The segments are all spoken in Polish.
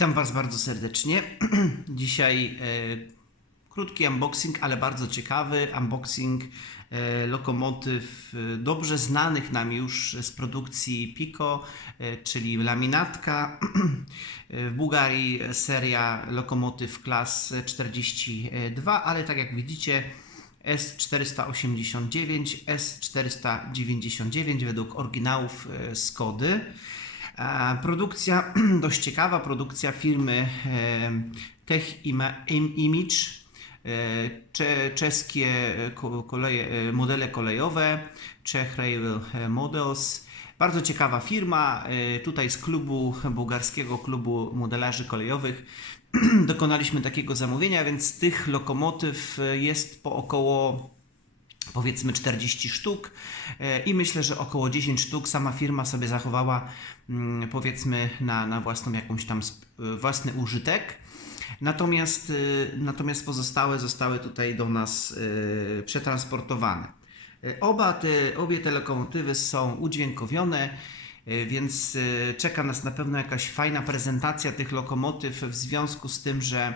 Witam Was bardzo serdecznie. Dzisiaj e, krótki unboxing, ale bardzo ciekawy. Unboxing e, lokomotyw e, dobrze znanych nam już z produkcji Pico, e, czyli laminatka. E, w Bułgarii seria lokomotyw klas 42, ale tak jak widzicie S489, S499 według oryginałów Skody. E, Produkcja dość ciekawa, produkcja firmy e, Tech Ima- Im- Image, e, cze- czeskie ko- koleje, e, modele kolejowe, Czech Rail Models. Bardzo ciekawa firma, e, tutaj z klubu, bułgarskiego klubu modelarzy kolejowych dokonaliśmy takiego zamówienia, więc tych lokomotyw e, jest po około powiedzmy 40 sztuk e, i myślę, że około 10 sztuk sama firma sobie zachowała mm, powiedzmy na, na własną jakąś tam e, własny użytek. Natomiast, e, natomiast pozostałe zostały tutaj do nas przetransportowane. Oba te, obie te lokomotywy są udźwiękowione, więc czeka nas na pewno jakaś fajna prezentacja tych lokomotyw w związku z tym, że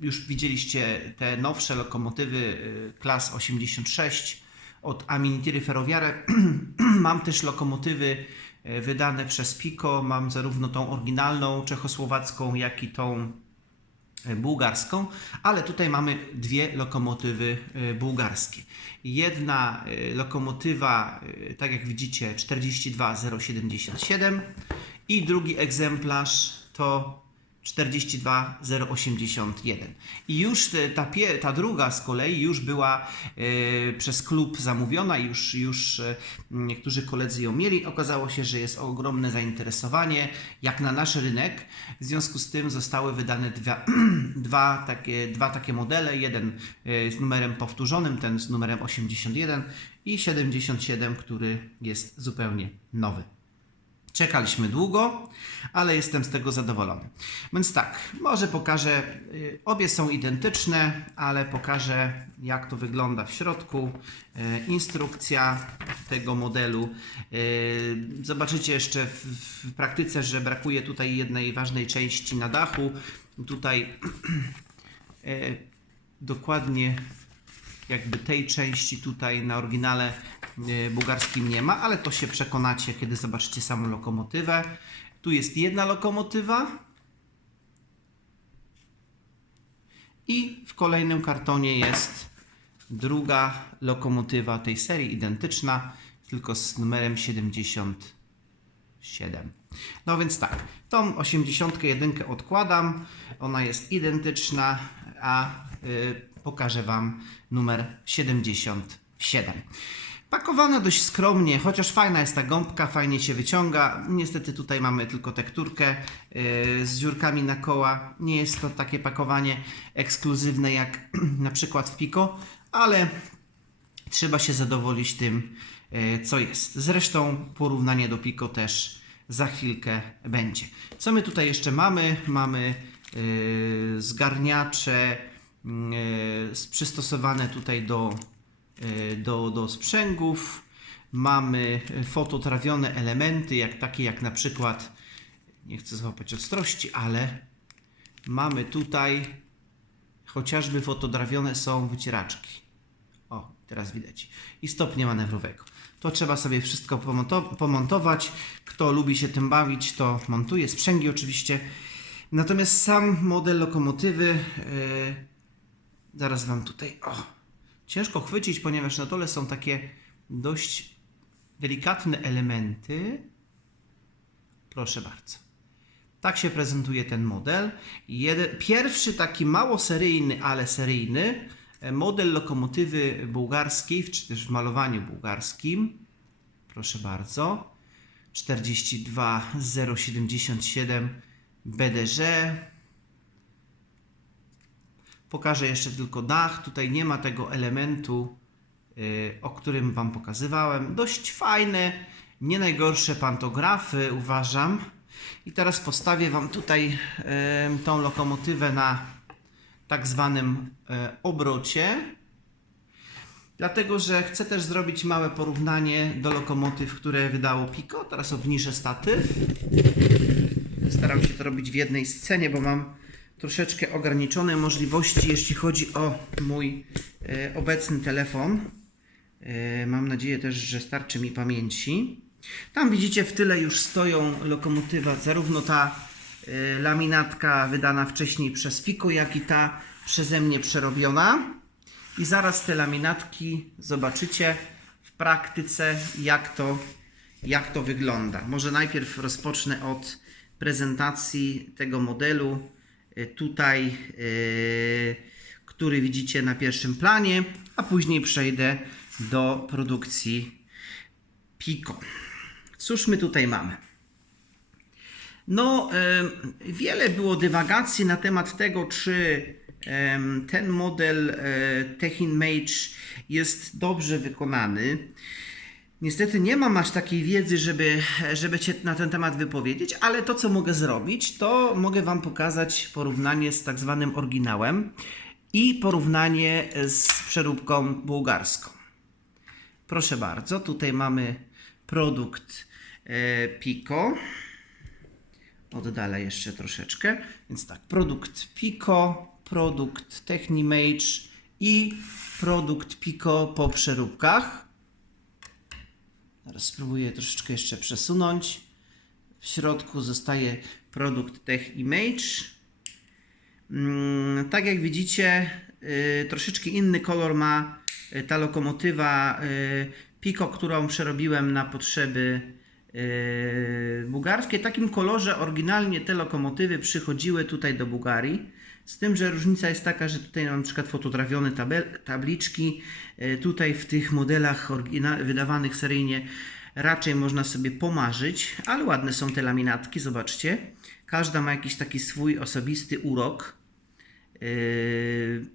Już widzieliście te nowsze lokomotywy e, klas 86 od Aminitiry Ferroviare. Mam też lokomotywy e, wydane przez Pico. Mam zarówno tą oryginalną czechosłowacką, jak i tą e, bułgarską, ale tutaj mamy dwie lokomotywy e, bułgarskie. Jedna e, lokomotywa, e, tak jak widzicie, 42077 i drugi egzemplarz to 42081. I już ta, ta druga z kolei już była e, przez klub zamówiona, już, już e, niektórzy koledzy ją mieli. Okazało się, że jest ogromne zainteresowanie, jak na nasz rynek. W związku z tym zostały wydane dwa, dwa, takie, dwa takie modele. Jeden e, z numerem powtórzonym, ten z numerem 81 i 77, który jest zupełnie nowy. Czekaliśmy długo, ale jestem z tego zadowolony. Więc tak, może pokażę, y, obie są identyczne, ale pokażę jak to wygląda w środku. Y, Instrukcja tego modelu. Y, Zobaczycie jeszcze w, praktyce, że brakuje tutaj jednej ważnej części na dachu. Tutaj dokładnie jakby tej części tutaj na oryginale y, bułgarskim nie ma, ale to się przekonacie, kiedy zobaczycie samą lokomotywę. Tu jest jedna lokomotywa i w kolejnym kartonie jest druga lokomotywa tej serii, identyczna, tylko z numerem 77. No więc tak, tą 81 odkładam, ona jest identyczna, a y, pokażę Wam numer 77. Pakowana dość skromnie, chociaż fajna jest ta gąbka, fajnie się wyciąga. Niestety tutaj mamy tylko tekturkę y, z dziurkami na koła. Nie jest to takie pakowanie ekskluzywne jak na przykład w Pico, ale trzeba się zadowolić tym, e, co jest. Zresztą porównanie do Pico też za chwilkę będzie. Co my tutaj jeszcze mamy? Mamy e, zgarniacze przystosowane tutaj do, e, do, do sprzęgów. Mamy e, fototrawione elementy, jak takie jak na przykład, nie chcę złapać ostrości, ale mamy tutaj chociażby fototrawione są wycieraczki. O, teraz widać. I stopnia manewrowego. To trzeba sobie wszystko pomonto- pomontować. Kto lubi się tym bawić, to montuje. Sprzęgi oczywiście. Natomiast sam model lokomotywy, yy, zaraz Wam tutaj, o, ciężko chwycić, ponieważ na dole są takie dość delikatne elementy. Proszę bardzo. Tak się prezentuje ten model. Jeden, pierwszy taki mało seryjny, ale seryjny e, model lokomotywy bułgarskiej, czy też w malowaniu bułgarskim. Proszę bardzo. 42077 BDŻ. Pokażę jeszcze tylko dach. Tutaj nie ma tego elementu, y, o którym Wam pokazywałem. Dość fajne, nie najgorsze pantografy, uważam. I teraz postawię Wam tutaj y, tą lokomotywę na tak zwanym y, obrocie. Dlatego, że chcę też zrobić małe porównanie do lokomotyw, które wydało Pico. Teraz obniżę statyw. Staram się to robić w jednej scenie, bo mam troszeczkę ograniczone możliwości, jeśli chodzi o mój e, obecny telefon. E, mam nadzieję też, że starczy mi pamięci. Tam widzicie w tyle już stoją lokomotywa, zarówno ta e, laminatka wydana wcześniej przez Pico, jak i ta przeze mnie przerobiona. I zaraz te laminatki zobaczycie w praktyce, jak to, jak to wygląda. Może najpierw rozpocznę od prezentacji tego modelu. Y, Tutaj, y, który widzicie na pierwszym planie, a później przejdę do produkcji Pico. Cóż my tutaj mamy? No, em, wiele było dywagacji na temat tego, czy ten model e, Techin Mage jest dobrze wykonany. Niestety nie mam aż takiej wiedzy, żeby, żeby Cię na ten temat wypowiedzieć, ale to, co mogę zrobić, to mogę Wam pokazać porównanie z tak zwanym oryginałem i porównanie z przeróbką bułgarską. Proszę bardzo, tutaj mamy produkt e, Pico. Oddalę jeszcze troszeczkę. Więc tak, produkt Pico, produkt Technimage i produkt Pico po przeróbkach. Teraz spróbuję troszeczkę jeszcze przesunąć. W środku zostaje produkt Techimage. Mm, tak jak widzicie, y, troszeczkę inny kolor ma y, ta lokomotywa y, Pico, którą przerobiłem na potrzeby bułgarskie. W takim kolorze oryginalnie te lokomotywy przychodziły tutaj do Bułgarii. Z tym, że różnica jest taka, że tutaj mam na przykład fototrawione tabel, tabliczki. Y, Tutaj w tych modelach wydawanych seryjnie raczej można sobie pomarzyć, ale ładne są te laminatki, zobaczcie. Każda ma jakiś taki swój osobisty urok. Yy,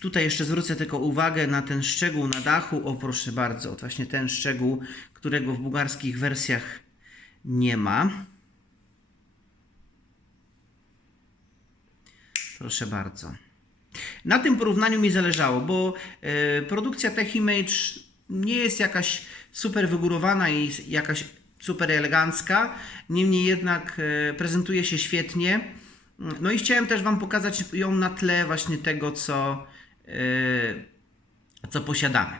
Tutaj jeszcze zwrócę tylko uwagę na ten szczegół na dachu. O, proszę bardzo, właśnie ten szczegół, którego w bułgarskich wersjach nie ma. Proszę bardzo. Na tym porównaniu mi zależało, bo e, produkcja Techimage nie jest jakaś super wygórowana i jakaś super elegancka, niemniej jednak e, prezentuje się świetnie. No i chciałem też Wam pokazać ją na tle właśnie tego, co, e, co posiadamy.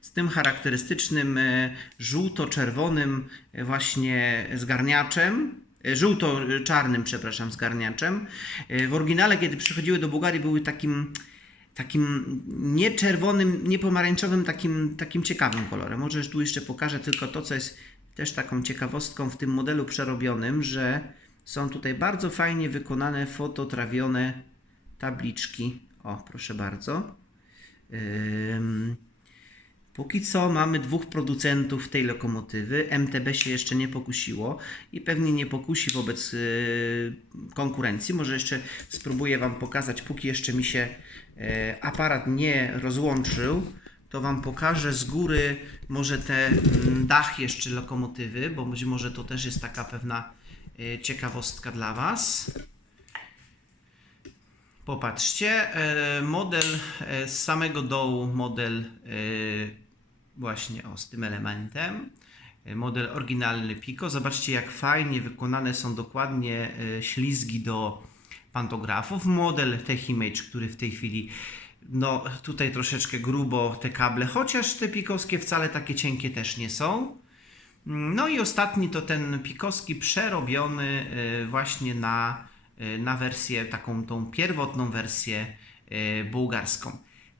Z tym charakterystycznym żółto-czerwonym właśnie zgarniaczem, żółto-czarnym, przepraszam, zgarniaczem. E, W oryginale, kiedy przychodziły do Bułgarii, były takim, takim nie czerwonym, nie pomarańczowym, takim, takim ciekawym kolorem. Może tu jeszcze pokażę tylko to, co jest też taką ciekawostką w tym modelu przerobionym, że są tutaj bardzo fajnie wykonane fototrawione tabliczki. O, proszę bardzo. Póki co mamy dwóch producentów tej lokomotywy. MTB się jeszcze nie pokusiło i pewnie nie pokusi wobec y, konkurencji. Może jeszcze spróbuję Wam pokazać, póki jeszcze mi się y, aparat nie rozłączył, to Wam pokażę z góry może ten dach jeszcze lokomotywy, bo być może to też jest taka pewna y, ciekawostka dla Was. Popatrzcie, e, model e, z samego dołu, model e, właśnie o, z tym elementem, e, model oryginalny Pico. Zobaczcie jak fajnie wykonane są dokładnie e, ślizgi do pantografów. Model Techimage, który w tej chwili no tutaj troszeczkę grubo te kable, chociaż te pikowskie wcale takie cienkie też nie są. No i ostatni to ten pikowski przerobiony y, właśnie na, na wersję, taką tą pierwotną wersję bułgarską.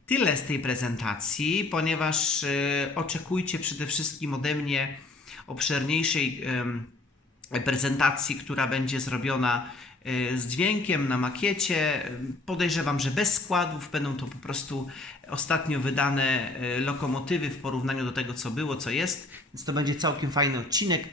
Tyle z tej prezentacji, ponieważ y, oczekujcie przede wszystkim ode mnie obszerniejszej prezentacji, która będzie zrobiona y, z dźwiękiem na makiecie. Podejrzewam, że bez składów będą to po prostu ostatnio wydane y, lokomotywy w porównaniu do tego, co było, co jest. Więc to będzie całkiem fajny odcinek.